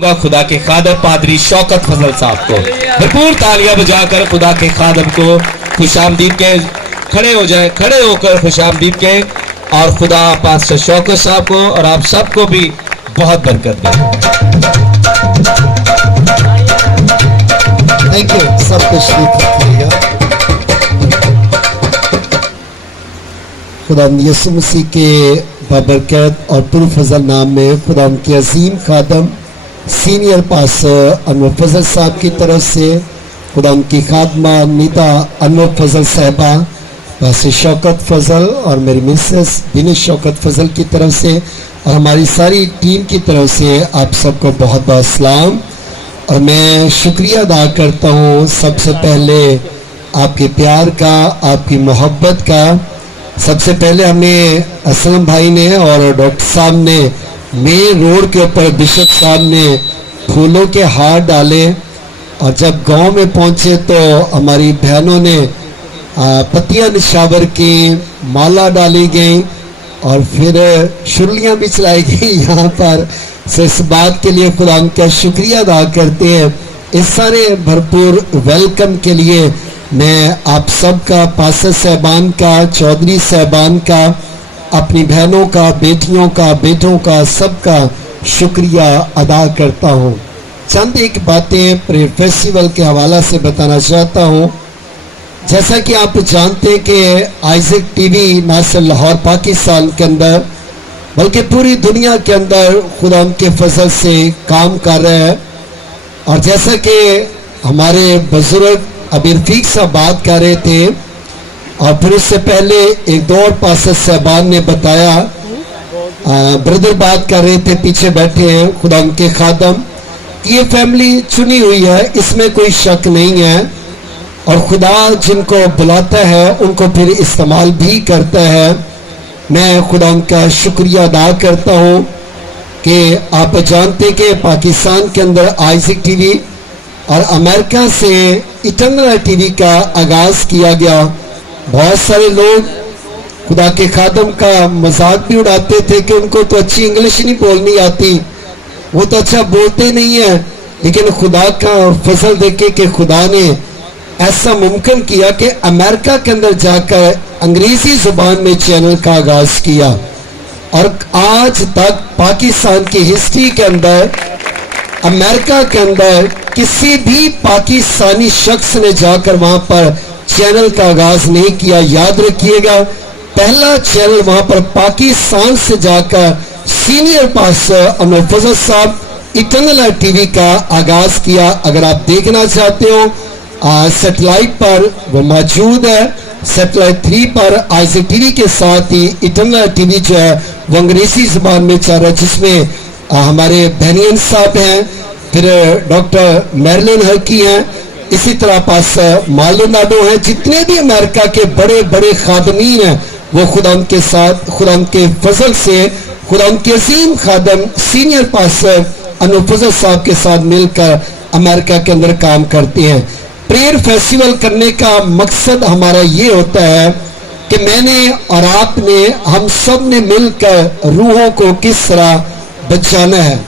खुदा के खादम पादरी शौकत फजल साहब को भरपूर तालियां बजाकर खुदा के खादम को खुशामदीद के खड़े हो जाए, खड़े होकर खुशामदीद के और खुदा पास्टर शौकत साहब को और आप सबको भी बहुत बरकत दे। थैंक यू, सब तशरीफ रखिएगा। खुदा यसु मसीह के बाबरकत और पुरफजल नाम में खुदा के अजीम खादम सीनियर पास्टर अनवर फजल साहब की तरफ से खुदा उनकी खादमा निदा अनवर फजल साहबा पास्टर शौकत फजल और मेरी मिसेस बिनी शौकत फजल की तरफ से और हमारी सारी टीम की तरफ से आप सबको बहुत बहुत सलाम। और मैं शुक्रिया अदा करता हूँ सबसे पहले आपके प्यार का, आपकी मोहब्बत का। सबसे पहले हमें असलम भाई ने और डॉक्टर साहब ने मेन रोड के ऊपर बिशप साहब ने फूलों के हार डाले और जब गांव में पहुंचे तो हमारी बहनों ने पत्तियां निशावर की, माला डाली गई और फिर शुरलियां भी चलाई गई यहाँ पर। से इस बात के लिए खुदा का शुक्रिया अदा करते हैं। इस सारे भरपूर वेलकम के लिए मैं आप सबका, पास्टर साहबान का, चौधरी साहबान का, अपनी बहनों का, बेटियों का, बेटों का, सबका शुक्रिया अदा करता हूँ। चंद एक बातें प्रेयर फेस्टिवल के हवाला से बताना चाहता हूँ। जैसा कि आप जानते हैं कि आइजक टीवी ना सिर्फ लाहौर पाकिस्तान के अंदर बल्कि पूरी दुनिया के अंदर खुदा के फजल से काम कर रहा है। और जैसा कि हमारे बुजुर्ग अभी रफीक साहब बात कर रहे थे और फिर उससे पहले एक दो और पास्टर साहबान ने बताया, ब्रदर बात कर रहे थे पीछे बैठे हैं, खुदा के खादम की ये फैमिली चुनी हुई है, इसमें कोई शक नहीं है। और खुदा जिनको बुलाता है उनको फिर इस्तेमाल भी करता है। मैं खुदा का शुक्रिया अदा करता हूँ कि आप जानते कि पाकिस्तान के अंदर आइजक टीवी और अमेरिका से इटर्नल टीवी का आगाज़ किया गया। बहुत सारे लोग खुदा के खादम का मजाक भी उड़ाते थे कि उनको तो अच्छी इंग्लिश नहीं बोलनी आती, वो तो अच्छा बोलते नहीं है। लेकिन खुदा का फजल देखे कि खुदा ने ऐसा मुमकिन किया कि अमेरिका के अंदर जाकर अंग्रेजी जुबान में चैनल का आगाज किया और आज तक पाकिस्तान की हिस्ट्री के अंदर अमेरिका के अंदर किसी भी पाकिस्तानी शख्स ने जाकर वहां पर चैनल का आगाज नहीं किया। याद रखिएगा, पहला चैनल वहां पर पाकिस्तान से जाकर सीनियर पास्टर अनवर फजल साहब इटर्नल टीवी का आगाज किया। अगर आप देखना चाहते हो सैटेलाइट पर वो मौजूद है, सैटेलाइट 3 पर आइजक टीवी के साथ ही इटर्नल टीवी जो है वो अंग्रेजी जुबान में चल रहा है, जिसमें हमारे बहनियन साहब हैं, फिर डॉक्टर मैरलिन हरकी हैं, इसी तरह पास मालोनाडो हैं। जितने भी अमेरिका के बड़े बड़े खादमीन हैं वो खुदा के साथ, खुदा के फजल से, खुदा के अजीम खादम सीनियर पास्टर अनवर फजल साहब के साथ मिलकर अमेरिका के अंदर काम करते हैं। प्रेयर फेस्टिवल करने का मकसद हमारा ये होता है कि मैंने और आपने, हम सब ने मिलकर रूहों को किस तरह बचाना है।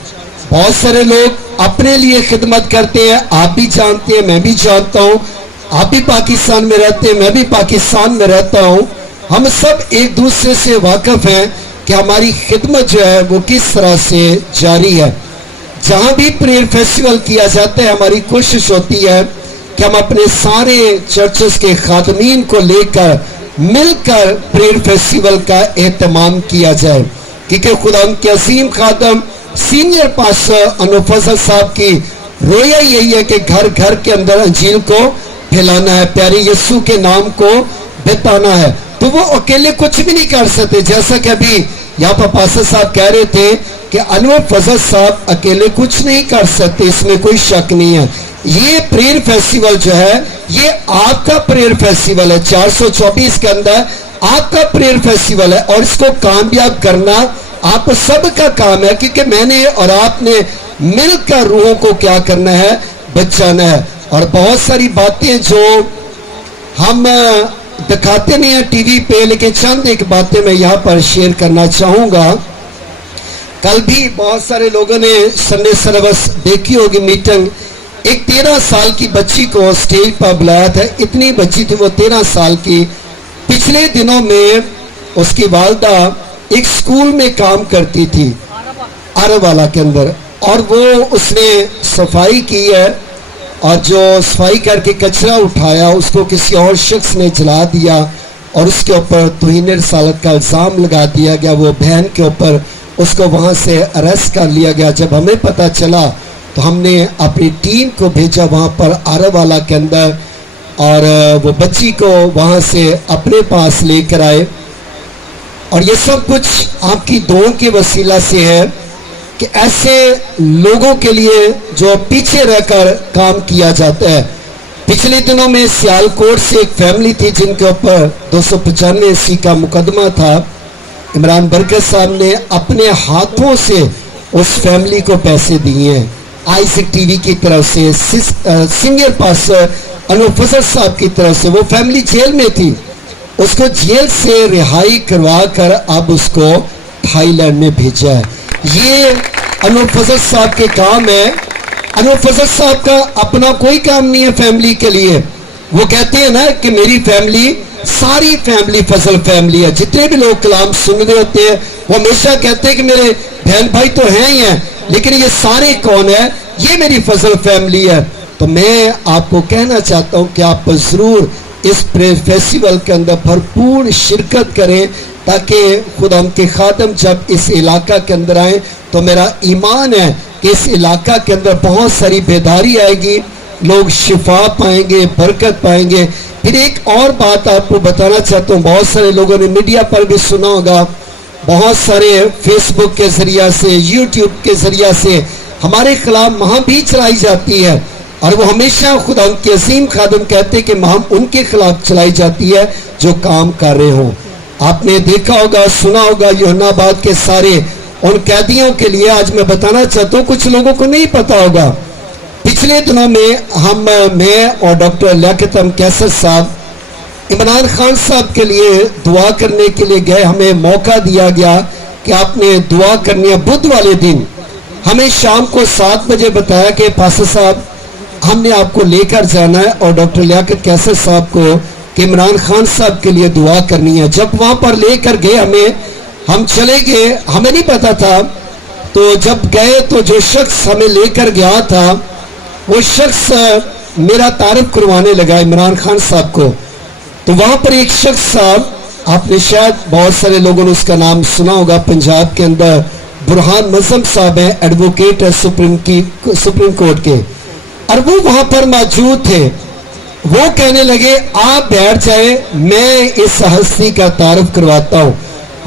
बहुत सारे लोग अपने लिए खिदमत करते हैं, आप भी जानते हैं, मैं भी जानता हूँ, आप भी पाकिस्तान में रहते हैं, मैं भी पाकिस्तान में रहता हूँ। हम सब एक दूसरे से वाकिफ हैं कि हमारी खिदमत जो है वो किस तरह से जारी है। जहाँ भी प्रेयर फेस्टिवल किया जाता है हमारी कोशिश होती है कि हम अपने सारे चर्चेस के खादमीन को लेकर मिलकर प्रेयर फेस्टिवल का एहतमाम किया जाए, क्योंकि खुदा के अजीम खादम सीनियर पास्टर अनवर फजल साहब की रोया यही है कि घर घर के अंदर अंजील को फैलाना है, प्यारे यीशु के नाम को बताना है। तो वो अकेले कुछ भी नहीं कर सकते। जैसा कि अभी यहाँ पर पास्टर साहब कह रहे थे कि अनवर फजल साहब अकेले कुछ नहीं कर सकते, इसमें कोई शक नहीं है। ये प्रेयर फेस्टिवल जो है ये आपका प्रेयर फेस्टिवल है, 424 के अंदर आपका प्रेयर फेस्टिवल है और इसको कामयाब करना आप सबका काम है, क्योंकि मैंने और आपने मिलकर रूहों को क्या करना है, बचाना है। और बहुत सारी बातें जो हम दिखाते नहीं है टीवी पे, लेकिन चंद एक बातें मैं यहाँ पर शेयर करना चाहूँगा। कल भी बहुत सारे लोगों ने संडे सर्विस देखी होगी मीटिंग, एक 13 साल की बच्ची को स्टेज पर बुलाया था। इतनी बच्ची थी वो 13 साल की। पिछले दिनों में उसकी वालदा एक स्कूल में काम करती थी आरावाला के अंदर, और वो उसने सफाई की है, और जो सफाई करके कचरा उठाया उसको किसी और शख्स ने जला दिया और उसके ऊपर तौहीन रिसालत का इल्ज़ाम लगा दिया गया। वो बहन के ऊपर उसको वहाँ से अरेस्ट कर लिया गया। जब हमें पता चला तो हमने अपनी टीम को भेजा वहाँ पर आरावाला के अंदर, और वो बच्ची को वहाँ से अपने पास लेकर आए। और ये सब कुछ आपकी दुआओं के वसीला से है कि ऐसे लोगों के लिए जो पीछे रहकर काम किया जाता है। पिछले दिनों में सियालकोट से एक फैमिली थी जिनके ऊपर 295 का मुकदमा था। इमरान बरकत साहब ने अपने हाथों से उस फैमिली को पैसे दिए हैं। आईसिक टीवी की तरफ से, सीनियर पास्टर अनवर फजल साहब की तरफ से। वो फैमिली जेल में थी, उसको जेल से रिहाई करवा कर अब उसको थाईलैंड में भेजा है। ये अनवर फजल साहब के काम है। अनवर फजल साहब का अपना कोई काम नहीं है फैमिली के लिए। वो कहते हैं ना कि मेरी फैमिली, सारी फैमिली फजल फैमिली है। जितने भी लोग कलाम सुन रहे होते हैं वो हमेशा कहते हैं कि मेरे बहन भाई तो हैं ही हैं, लेकिन ये सारे कौन है? ये मेरी फजल फैमिली है। तो मैं आपको कहना चाहता हूं कि आप जरूर इस फेस्टिवल के अंदर भरपूर शिरकत करें, ताकि खुदा के खादम जब इस इलाका के अंदर आए तो मेरा ईमान है कि इस इलाका के अंदर बहुत सारी बेदारी आएगी, लोग शिफा पाएंगे, बरकत पाएंगे। फिर एक और बात आपको बताना चाहता हूँ, बहुत सारे लोगों ने मीडिया पर भी सुना होगा, बहुत सारे फेसबुक के जरिया से, यूट्यूब के जरिया से हमारे खिलाफ मुहिम भी चलाई जाती है, और वो हमेशा खुदा के अजीम खादम कहते हैं कि मुहिम उनके खिलाफ चलाई जाती है जो काम कर रहे हों। आपने देखा होगा, सुना होगा, यूहन्नाबाद के सारे उन कैदियों के लिए आज मैं बताना चाहता हूँ, कुछ लोगों को नहीं पता होगा। पिछले दिनों में मैं और डॉक्टर लियाकत कैसर साहब इमरान खान साहब के लिए दुआ करने के लिए गए। हमें मौका दिया गया कि आपने दुआ करनी है। बुध वाले दिन हमें शाम को 7 बजे बताया कि पास्टर साहब हमने आपको लेकर जाना है, और डॉक्टर लियाकत कैसर साहब को कि इमरान खान साहब के लिए दुआ करनी है। जब वहाँ पर लेकर गए हम चले गए, हमें नहीं पता था। तो जब गए तो जो शख्स हमें लेकर गया था वो शख्स मेरा तारीफ करवाने लगा इमरान खान साहब को। तो वहाँ पर एक शख्स साहब, आपने शायद बहुत सारे लोगों ने उसका नाम सुना होगा, पंजाब के अंदर बुरहान मजहम साहब हैं, एडवोकेट है सुप्रीम कोर्ट के, और वो वहाँ पर मौजूद थे। वो कहने लगे आप बैठ जाए, मैं इस हस्ती का तारुफ करवाता हूँ।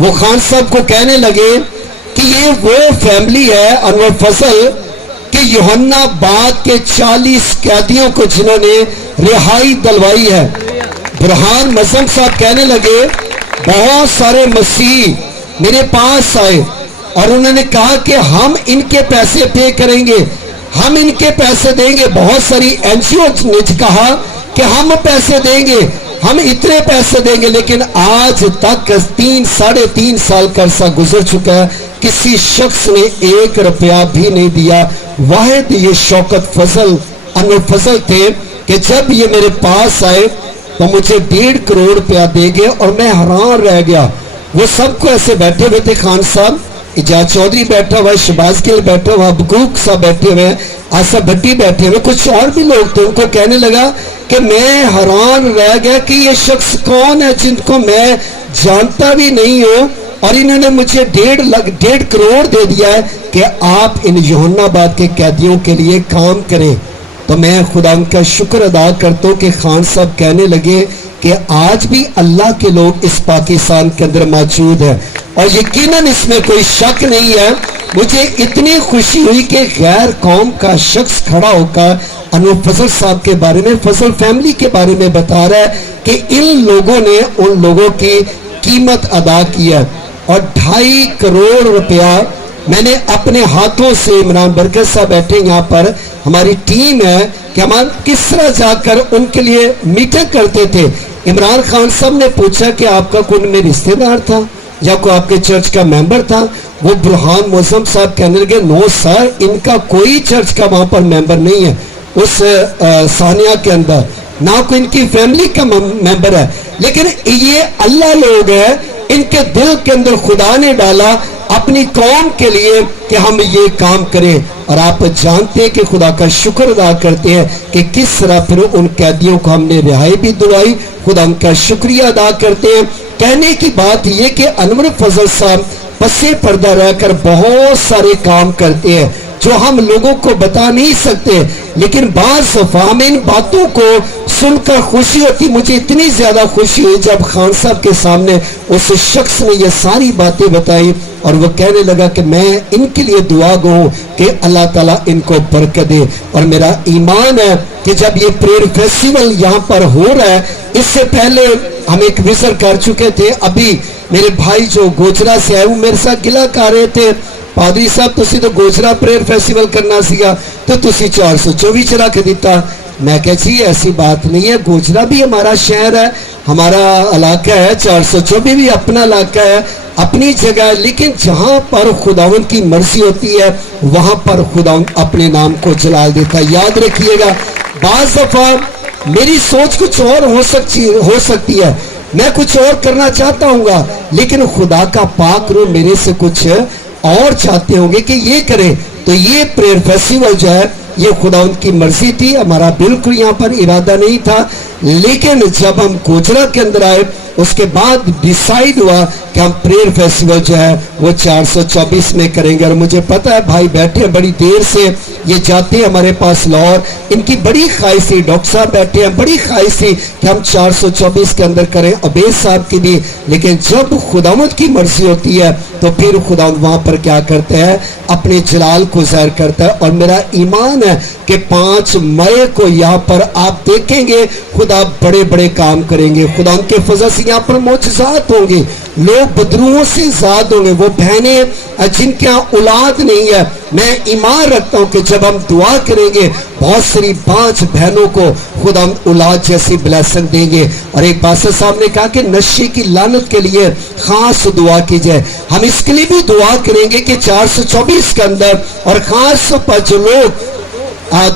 वो खान साहब को कहने लगे कि ये वो फैमिली है अनवर फजल कि यूहन्नाबाद के 40 कैदियों को जिन्होंने रिहाई दिलवाई है। बुरहान मजहम साहब कहने लगे बहुत सारे मसीह मेरे पास आए और उन्होंने कहा कि हम इनके पैसे पे करेंगे, हम इनके पैसे देंगे। बहुत सारी एनजीओ ने कहा कि हम पैसे देंगे, हम इतने पैसे देंगे, लेकिन आज तक 3-3.5 साल का अरसा गुजर चुका है, किसी शख्स ने 1 रुपया भी नहीं दिया। वाहिद ये शौकत फजल अनवर फजल थे कि जब ये मेरे पास आए तो मुझे 1.5 करोड़ रुपया देंगे, और मैं हैरान रह गया। वो सबको ऐसे बैठे हुए थे, खान साहब, इजाज चौधरी बैठा हुआ है, शहबाज गिल बैठा हुआ, बकूक साहब बैठे हुए हैं, आसफ भट्टी बैठे हुए, कुछ और भी लोग थे। उनको कहने लगा कि मैं हैरान रह गया कि ये शख्स कौन है जिनको मैं जानता भी नहीं हूँ, और इन्होंने मुझे 1.5 करोड़ दे दिया है कि आप इन यूहन्नाबाद के कैदियों के लिए काम करें। तो मैं खुदा का शुक्र अदा करता हूँ कि खान साहब कहने लगे कि आज भी अल्लाह के लोग इस पाकिस्तान के अंदर मौजूद है, और यकीनन इसमें कोई शक नहीं है। मुझे इतनी खुशी हुई कि गैर कौम का शख्स खड़ा होकर अनवर फजल साहब के बारे में, फजल फैमिली के बारे में बता रहा है कि इन लोगों ने उन लोगों की कीमत अदा की है, और 2.5 करोड़ रुपया मैंने अपने हाथों से, इमरान बरकत साहब बैठे यहाँ पर, हमारी टीम है कि हम किस तरह जाकर उनके लिए मीटिंग करते थे। इमरान खान साहब ने पूछा कि आपका कौन में रिश्तेदार था? या कोई आपके चर्च का मेंबर था, वो बुरहान मोज़म साहब कहने लगे नो सर, इनका कोई चर्च का वहां पर मेंबर नहीं है उस सानिया के अंदर, ना कोई इनकी फैमिली का मेंबर है, लेकिन ये अल्लाह लोग हैं, इनके दिल के अंदर खुदा ने डाला अपनी कौम के लिए कि हम ये काम करें। और आप जानते हैं कि खुदा का शुक्र अदा करते हैं कि किस तरह फिर उन कैदियों को हमने रिहाई भी दिलवाई, खुदा उनका शुक्रिया अदा करते हैं। कहने की बात यह कि अनवर फजल साहब पसे पर्दा रहकर बहुत सारे काम करते हैं जो हम लोगों को बता नहीं सकते, लेकिन बाज़ दफ़ा हमें इन बातों को सुनकर खुशी होती। मुझे इतनी ज्यादा खुशी हुई जब खान साहब के सामने उस शख्स ने ये सारी बातें बताई और वो कहने लगा कि मैं इनके लिए दुआ गो हूं कि अल्लाह ताला इनको बरकत दे। और मेरा ईमान है कि जब ये प्रेयर फेस्टिवल यहाँ पर हो रहा है, इससे पहले हम एक विजिट कर चुके थे। अभी मेरे भाई जो गोजरा से आए वो मेरे साथ गिला कर रहे थे, पादरी साहब तुसी तो गोजरा प्रेयर फेस्टिवल करना सीगा तो तुसी 424 रख दिता। मैं कह जी ऐसी बात नहीं है, गोजरा भी हमारा शहर है, हमारा इलाका है, 424 भी अपना इलाका है, अपनी जगह है, लेकिन जहां पर खुदावन की मर्जी होती है वहां पर खुदावन अपने नाम को जलाल देता है। याद रखिएगा, बाज़ दफा मेरी सोच कुछ और हो सकती है, मैं कुछ और करना चाहता हूँ, लेकिन खुदा का पाक रूह मेरे से कुछ और चाहते होंगे कि ये करें। तो ये प्रेयर फेस्टिवल जो है ये खुदा उनकी मर्जी थी, हमारा बिल्कुल यहाँ पर इरादा नहीं था। लेकिन जब हम गोजरा के अंदर आए उसके बाद डिसाइड हुआ कि हम प्रेयर फेस्टिवल जो है वो 424 में करेंगे। और मुझे पता है भाई बैठे हैं बड़ी देर से, ये जाते हैं हमारे पास लाहौर, इनकी बड़ी ख्वाहिश थी, डॉक्टर साहब बैठे हैं, बड़ी ख्वाहिश थी कि हम 424 के अंदर करें, अबेद साहब की भी। लेकिन जब खुदावंद की मर्जी होती है तो फिर खुदावंद वहां पर क्या करता है, अपने जलाल को ज़ाहिर करता है। और मेरा ईमान है कि 5 मई को यहाँ पर आप देखेंगे खुदा बड़े बड़े काम करेंगे, खुदा उनके फजल से यहाँ पर मोजज़ात होंगे, लोग बदरुओं से ज़ाद होंगे, वो बहनें जिनके यहाँ औलाद नहीं है। मैं ईमान रखता हूँ कि जब हम दुआ करेंगे बहुत सारी 5 बहनों को खुदा औलाद जैसी ब्लेसिंग देंगे। और एक बादशाह साहब ने कहा कि नशे की लानत के लिए खास दुआ की जाए, हम इसके लिए भी दुआ करेंगे कि 424 के अंदर और खास पर जो लोग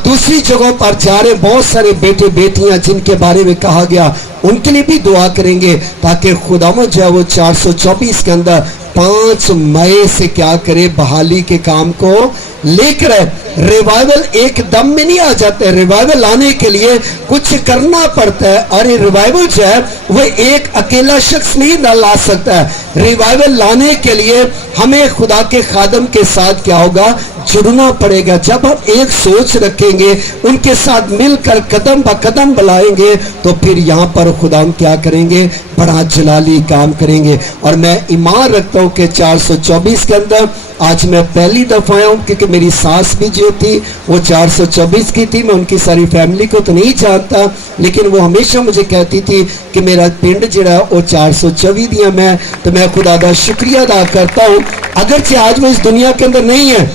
दूसरी जगहों पर जा रहे बहुत सारे बेटे बेटियां जिनके बारे में कहा गया उनके लिए भी दुआ करेंगे, ताकि खुदावंद जो है वो 424 के अंदर 5 मई से क्या करे, बहाली के काम को लेकर। रिवाइवल एकदम में नहीं आ जाता है, रिवाइवल आने के लिए कुछ करना पड़ता है। और ये रिवाइवल जो है वो एक अकेला शख्स नहीं ला सकता है, रिवाइवल लाने के लिए हमें खुदा के खादम के साथ क्या होगा, जुड़ना पड़ेगा। जब हम एक सोच रखेंगे, उनके साथ मिलकर कदम ब कदम बढ़ाएंगे तो फिर यहाँ पर खुदा क्या करेंगे, बड़ा जलाली काम करेंगे। और मैं ईमान रखता हूँ कि 424 के अंदर आज मैं पहली दफा आया हूँ, क्योंकि मेरी सास भी जो थी वो 424 की थी। मैं उनकी सारी फैमिली को तो नहीं जानता, लेकिन वो हमेशा मुझे कहती थी कि मेरा पिंड जड़ा वो 424 दिया। मैं खुदा का शुक्रिया अदा करता हूँ, अगरचे आज वो इस दुनिया के अंदर नहीं है,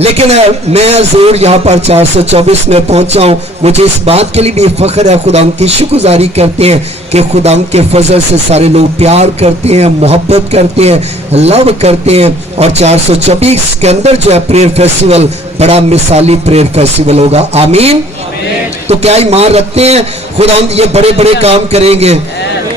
लेकिन मैं जरूर यहाँ पर 424 में पहुंचा हूँ। मुझे इस बात के लिए भी फख्र है, खुदा उनकी शुक्रगुजारी करते हैं कि खुदा उनके फजल से सारे लोग प्यार करते हैं, मोहब्बत करते हैं, लव करते हैं। और 424 के अंदर जो है प्रेयर फेस्टिवल बड़ा मिसाली प्रेयर फेस्टिवल होगा। आमीन। तो क्या ईमान रखते हैं खुदा ये बड़े बड़े काम करेंगे।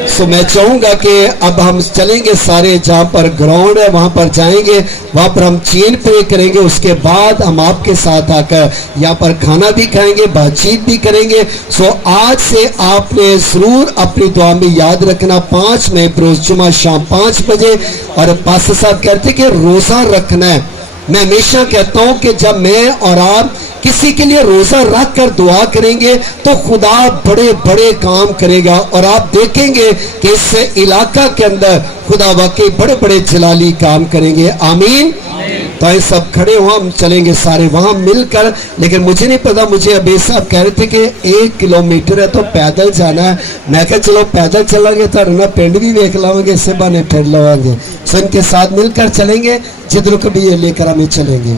सो मैं चाहूंगा कि अब हम चलेंगे सारे, जहाँ पर ग्राउंड है वहां पर जाएंगे, वहां पर हम चेन प्रे करेंगे, उसके बाद हम आपके साथ आकर यहाँ पर खाना भी खाएंगे, बातचीत भी करेंगे। सो आज से आपने जरूर अपनी दुआ में याद रखना 5 मई रोज जुमा शाम 5 बजे। और पास्टर साहब कहते कि रोजा रखना है। मैं हमेशा कहता हूं कि जब मैं और आप किसी के लिए रोजा रख कर दुआ करेंगे तो खुदा बड़े बड़े काम करेगा। और आप देखेंगे कि इस इलाका के अंदर खुदा वाकई बड़े बड़े जलाली काम करेंगे। आमीन। तो ये सब खड़े हो, हम चलेंगे सारे वहां मिलकर। लेकिन मुझे नहीं पता, मुझे अबेद साहब कह रहे थे कि 1 किलोमीटर है तो पैदल जाना है। मैं कहा चलो पैदल चलेंगे तो ना पिंड भी देख लाओगे, इससे बने फिर लवांगे। सो इनके साथ मिलकर चलेंगे, जिधर कभी ये लेकर हमें चलेंगे।